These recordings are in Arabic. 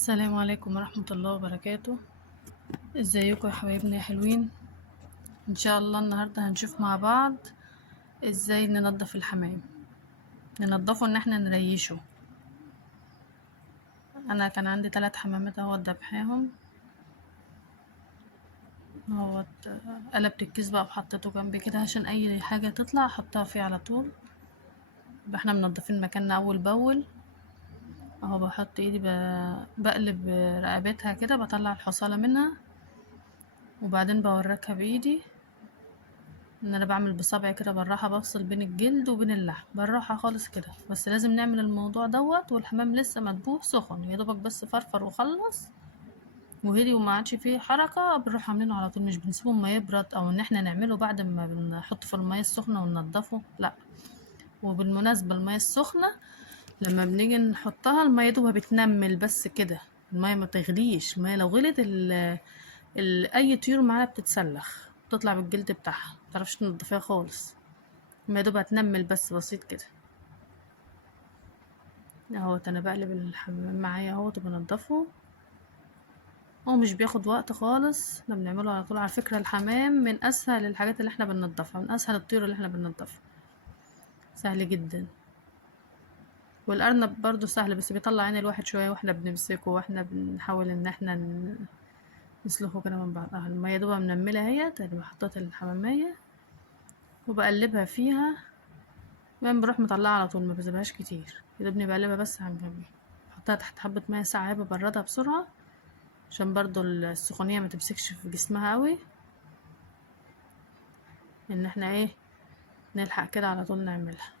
السلام عليكم ورحمة الله وبركاته. ازيكم يا حبايبنا يا حلوين؟ ان شاء الله النهاردة هنشوف مع بعض ازاي ننضف الحمام، ننضفه ان احنا نريشه. انا كان عندي 3 حمامات اهوت دبحاهم اهوت. قلبت الكيس بقى وحطيته جنبي كده عشان اي حاجة تطلع احطها فيه على طول. يبقى احنا منضفين مكاننا اول باول اهو. بحط ايدي بقلب رقبتها كده، بطلع الحصالة منها وبعدين بوركها بايدي ان انا بعمل بصبعي كده بالراحه، بفصل بين الجلد وبين اللحم بالراحه خالص كده. بس لازم نعمل الموضوع دوت والحمام لسه مدبوح سخن يا دوبك، بس فرفر وخلص وهدي وما عادش فيه حركه بنروح عاملينه على طول. مش بنسيبه ما يبرد او ان احنا نعمله بعد ما بنحطه في الميه السخنه وننضفه، لا. وبالمناسبه الميه السخنه لما بنيجي نحطها الميه دوبها بتنمل بس كده، الميه ما تغليش. الميه لو غلت اي طيور معانا بتتسلخ، بتطلع بالجلد بتاعها، متعرفش تنضفيها خالص. يا دوب هتنمل بس بسيط كده اهوت. انا بقلب الحمام معايا اهوت وبنضفه. هو مش بياخد وقت خالص، احنا بنعمله على طول. على فكرة الحمام من اسهل الحاجات اللي احنا بننضفها، من اسهل الطيور اللي احنا بننضفها، سهل جدا. والارنب برضو سهل بس بيطلع عين الواحد شوية واحنا بنمسكه واحنا بنحاول ان احنا نسلخه كده من بعض. المية دوبها منملة اهيت، ادي حطيت الحمامية وبقلبها فيها. بعدين بروح مطلعها على طول، ما بسيبهاش كتير، يا دوبني بقلبها بس عن جنبي. احطها تحت حبة مية ساقعة ببردها بسرعة عشان برضو السخونية ما تمسكش في جسمها قوي، ان احنا ايه نلحق كده على طول نعملها.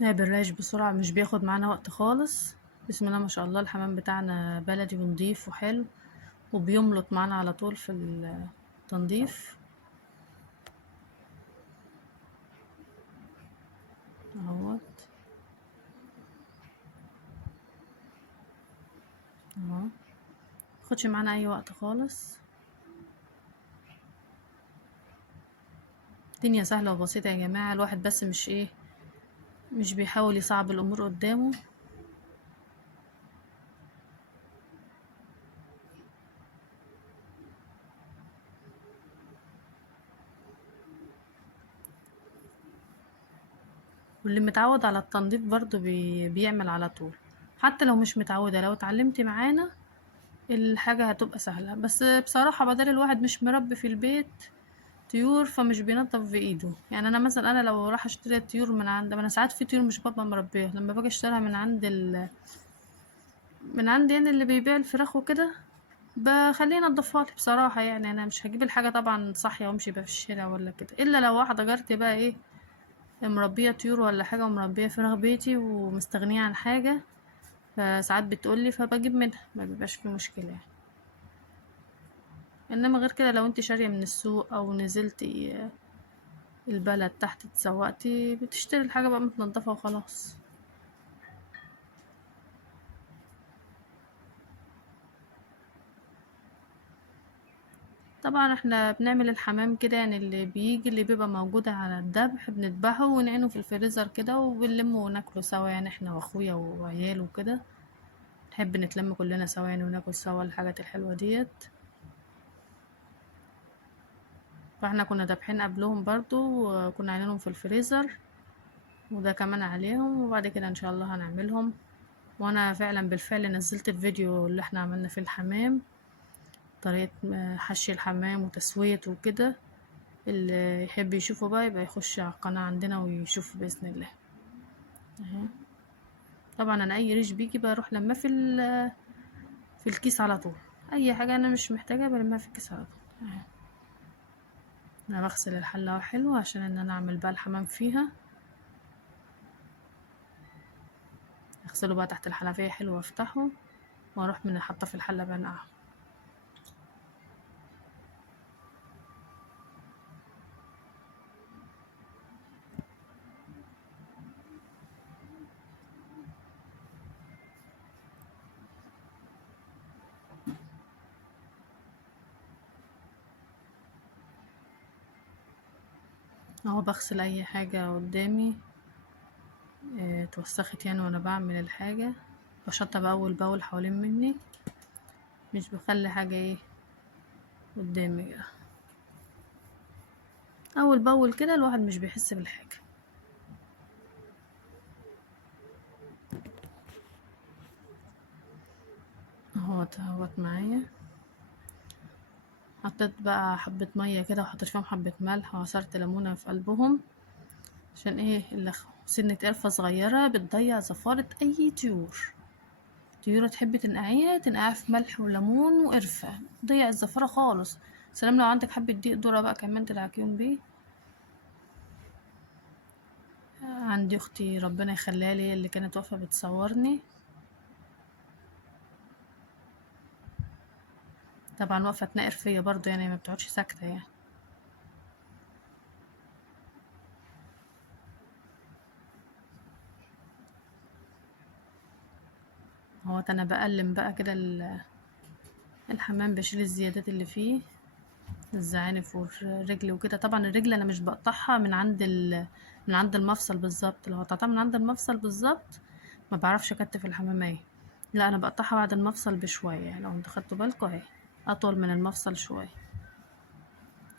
هي بالرايش بسرعة، مش بياخد معانا وقت خالص. بسم الله ما شاء الله، الحمام بتاعنا بلدي ونضيف وحلو وبيملط معانا على طول في التنظيف اهوت. اهو مياخدش معانا اي وقت خالص. الدنيا سهلة وبسيطة يا جماعة، الواحد بس مش بيحاول يصعب الامور قدامه. واللي متعود على التنظيف برضو بيعمل على طول. حتى لو مش متعودة، لو اتعلمتي معانا الحاجة هتبقى سهلة. بس بصراحة بدل الواحد مش مربي في البيت طيور فمش بينظف بإيده. يعني أنا مثلا، أنا لو راح أشتري طيور من عند، أنا ساعات في طيور مش ببقى مربيها، لما باجي أشتريها من عند من عند يعني اللي بيبيع الفراخ وكده، بخليه ينضفها لي بصراحة. يعني أنا مش هجيب الحاجة طبعا صاحية وامشي بيها في الشارع ولا كده، إلا لو واحدة جارتي بقى إيه مربية طيور ولا حاجة ومربية فراخ بيتي ومستغنية عن حاجة، فساعات بتقولي فبجيب منها، ما بيبقاش في مشكلة يعني. انما غير كده لو انت شارية من السوق او نزلتي البلد تحت اتسوقتي بتشتري الحاجة بقى متنضفة وخلاص. طبعا احنا بنعمل الحمام كده، يعني اللي بيجي اللي بيبقى موجود على الذبح بنذبحه ونعينه في الفريزر كده وبنلمه وناكله سوا، يعني احنا واخويا وعياله وكده نحب نتلم كلنا سوا يعني وناكل سوا الحاجات الحلوة ديت. فاحنا كنا دابحين قبلهم برضو وكنا عينينهم في الفريزر، وده كمان عليهم. وبعد كده ان شاء الله هنعملهم. وانا فعلا بالفعل نزلت الفيديو اللي احنا عملنا فيه الحمام، طريقة حشي الحمام وتسويته وكده. اللي يحب يشوفه بقى يبقى يخش على القناة عندنا ويشوف بإذن الله. اهي. طبعا انا اي ريش بيجي بروح لما في الكيس على طول. اي حاجة انا مش محتاجة بلمها في الكيس على طول. اهي. انا بغسل الحلة حلو عشان ان انا اعمل بقى الحمام فيها. اغسله بقى تحت الحنفية حلو وافتحه واروح من حاطه في الحلة بنقعه. اهو بغسل اي حاجة قدامي اتوسخت يعني وانا بعمل الحاجة، بشطب اول باول حوالين مني، مش بخلي حاجة ايه قدامي كده. اول باول كده الواحد مش بيحس بالحاجة. اهوت معايا. حطيت بقى حبة مية كده وحطيت فيهم حبة ملح وعصرت ليمونة في قلبهم، عشان ايه سنة قرفة صغيرة بتضيع زفارة اي طيور. طيورة تحبي تنقعيها في ملح وليمون وقرفة، تضيع الزفارة خالص. سلام لو عندك حبة دقيق ذرة بقى كمان تدعكيهم بيه. عندي اختي ربنا يخليها لي اللي كانت واقفة بتصورني، طبعا واقفة تنقر فيا برضه يعني ما بتقعدش ساكتة يعني. هو انا بقلم بقى كده الحمام، بشيل الزيادات اللي فيه، الزعانف والرجل وكده. طبعا الرجل انا مش بقطعها من عند المفصل بالظبط، لو قطعتها من عند المفصل بالظبط ما بعرفش اكتف الحمامية. لا انا بقطعها بعد المفصل بشوية، لو انتوا خدتوا بالكوا اهي اطول من المفصل شوية،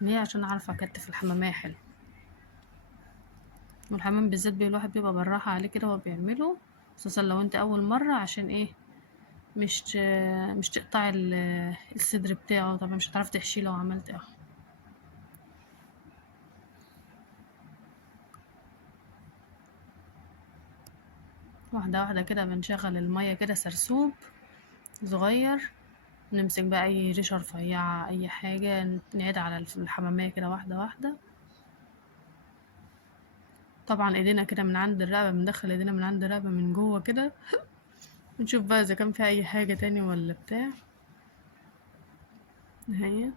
ليه؟ عشان اعرف اكتف الحمامية حلو. والحمام بالذات الواحد بيبقى بالراحة عليه كده وهو بيعمله، خصوصا لو انت اول مرة، عشان ايه؟ مش تقطع الصدر بتاعه، طبعا مش هتعرف تحشيه لو عملت اهو. واحدة واحدة كده بنشغل المية كده سرسوب صغير، نمسك بقى اي ريشة رفيعة اي حاجة نعيد على الحمامية كده واحدة واحدة. طبعا ايدينا كده من عند الرقبة، بندخل ايدينا من عند الرقبة من جوه كده، نشوف بقى اذا كان في اي حاجة تاني ولا بتاع. اهي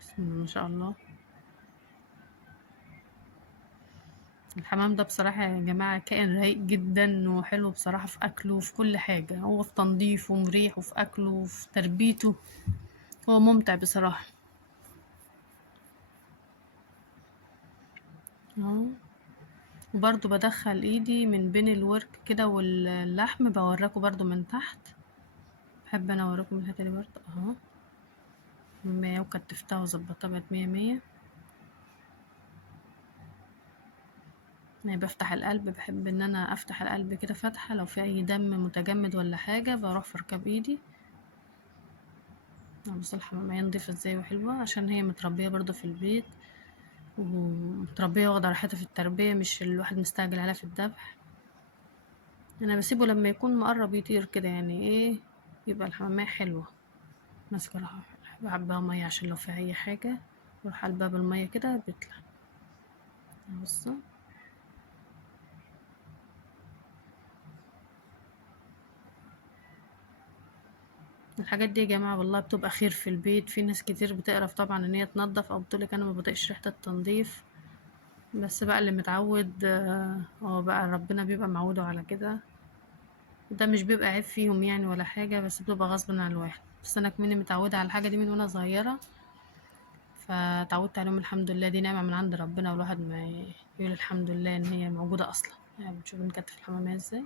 بسم الله ما شاء الله. الحمام ده بصراحة يا جماعة كائن رايق جدا وحلو بصراحة، في أكله وفي كل حاجة، هو في تنظيفه ومريح وفي أكله وفي تربيته، هو ممتع بصراحة. اهو. وبرضه بدخل ايدي من بين الورك كده واللحم، بوراكوا برضه من تحت، بحب انا اوريكم الحتة دي برضه اهو. مية وكتفتها وظبطتها بقت مية مية. يعني بفتح القلب، بحب ان انا افتح القلب كده فتحة، لو في اي دم متجمد ولا حاجة بروح في ركاب ايدي. بص الحمامية نضيفة ازاي وحلوة، عشان هي متربية برضه في البيت، ومتربية واخدة راحتها في التربية، مش الواحد مستعجل عليها في الذبح. انا بسيبه لما يكون مقرب يطير كده يعني ايه، يبقى الحمامية حلوة ماسكة راحة. بعبيها مية عشان لو فيها اي حاجة، بروح على الباب المية كده بيطلع. بص الحاجات دي يا جماعة والله بتبقى خير في البيت. في ناس كتير بتقرف طبعا ان هي تنظف، او بتقولك انا ما بطيقش ريحة التنظيف، بس بقى اللي متعود هو بقى ربنا بيبقى معوده على كده. ده مش بيبقى عيب فيهم يعني ولا حاجة، بس بتبقى غصب عن الواحد. بس انا كمني متعودة على الحاجة دي من وانا صغيرة، فتعودت عليهم الحمد لله. دي نعمة من عند ربنا، والواحد ما يقول الحمد لله ان هي موجودة اصلا. يعني بتشوف نكتف الحمامية ازاي.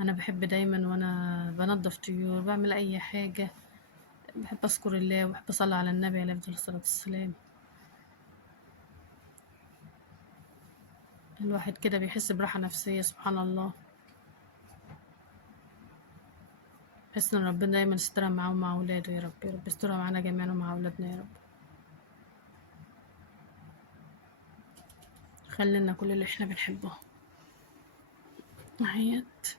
انا بحب دايما وانا بنضف طيور بعمل اي حاجة، بحب اذكر الله وبحب اصلي على النبي عليه افضل الصلاة والسلام. الواحد كده بيحس براحة نفسية سبحان الله. بحس ان ربنا دايما يسترها معاه ومع اولاده، يا رب يا رب يسترها معانا جميعا ومع اولادنا يا رب. خلينا كل اللي احنا بنحبه. اهيت.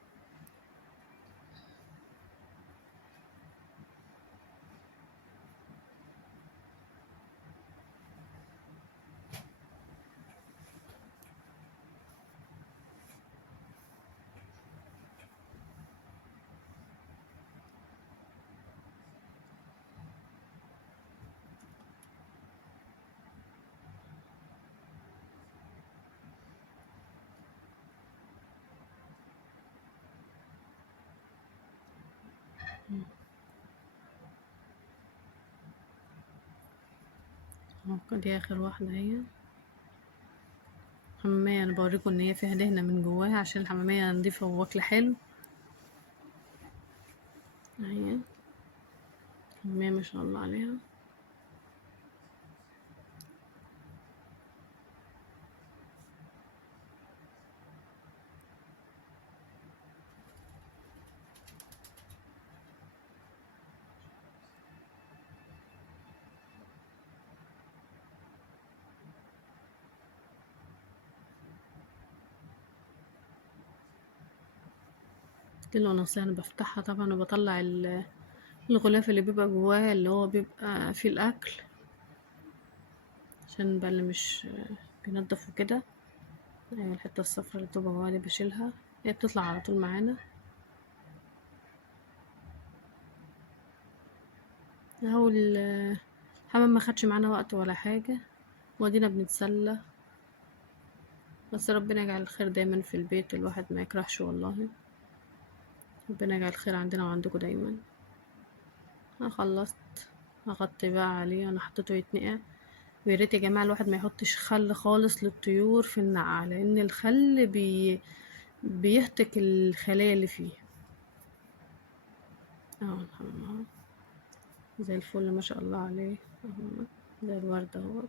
اهو دي اخر واحدة اهي. حمامية انا بوريكم ان هي فيها دهنة من جواها عشان الحمامية نضيفة واكلة حلو اهي. حمامية ما شاء الله عليها. دي القناصية انا بفتحها طبعا وبطلع الغلاف اللي بيبقى جواها اللي هو بيبقى فيه الاكل عشان بقى اللي مش بينضف وكده. ايوه الحتة الصفرا اللي بتبقى جواها دي بشيلها، هي بتطلع على طول معانا اهو. الحمام ما خدش معانا وقت ولا حاجة، ودينا بنتسلى. بس ربنا يجعل الخير دايما في البيت، الواحد ما يكرهش والله. ربنا يجعل الخير عندنا وعندكم دايما. انا خلصت، هغطي بقى عليه، انا حطيته يتنقع. ويا ريت يا جماعه الواحد ما يحطش خل خالص للطيور في النقعه، لان الخل بيهتك الخلايا اللي فيه. الحمام اهو زي الفل ما شاء الله عليه اهو، زي الورد اهو.